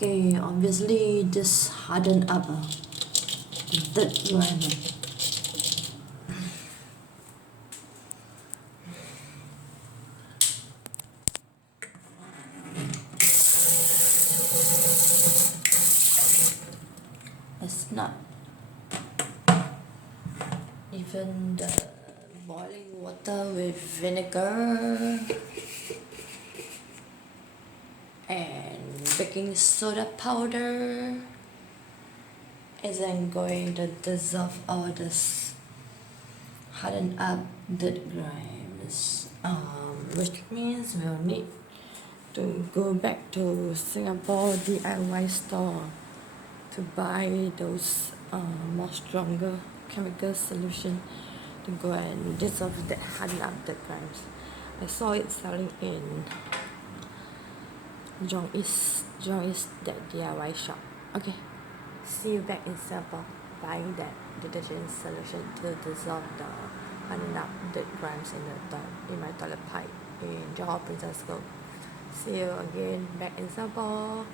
Okay, obviously this hardened up dirt grime. It's not even the boiling water with vinegar and baking soda powder isn't going to dissolve all this hardened up dirt grimes, which means we'll need to go back to Singapore DIY store to buy those more stronger chemical solution to go and dissolve that hardened up dirt grimes. I saw it selling in Jurong East that DIY shop. Okay, see you back in Singapore buying that detergent solution to dissolve the hardened up dirt grimes in my toilet pipe in Johor Princess School. See you again back in Singapore.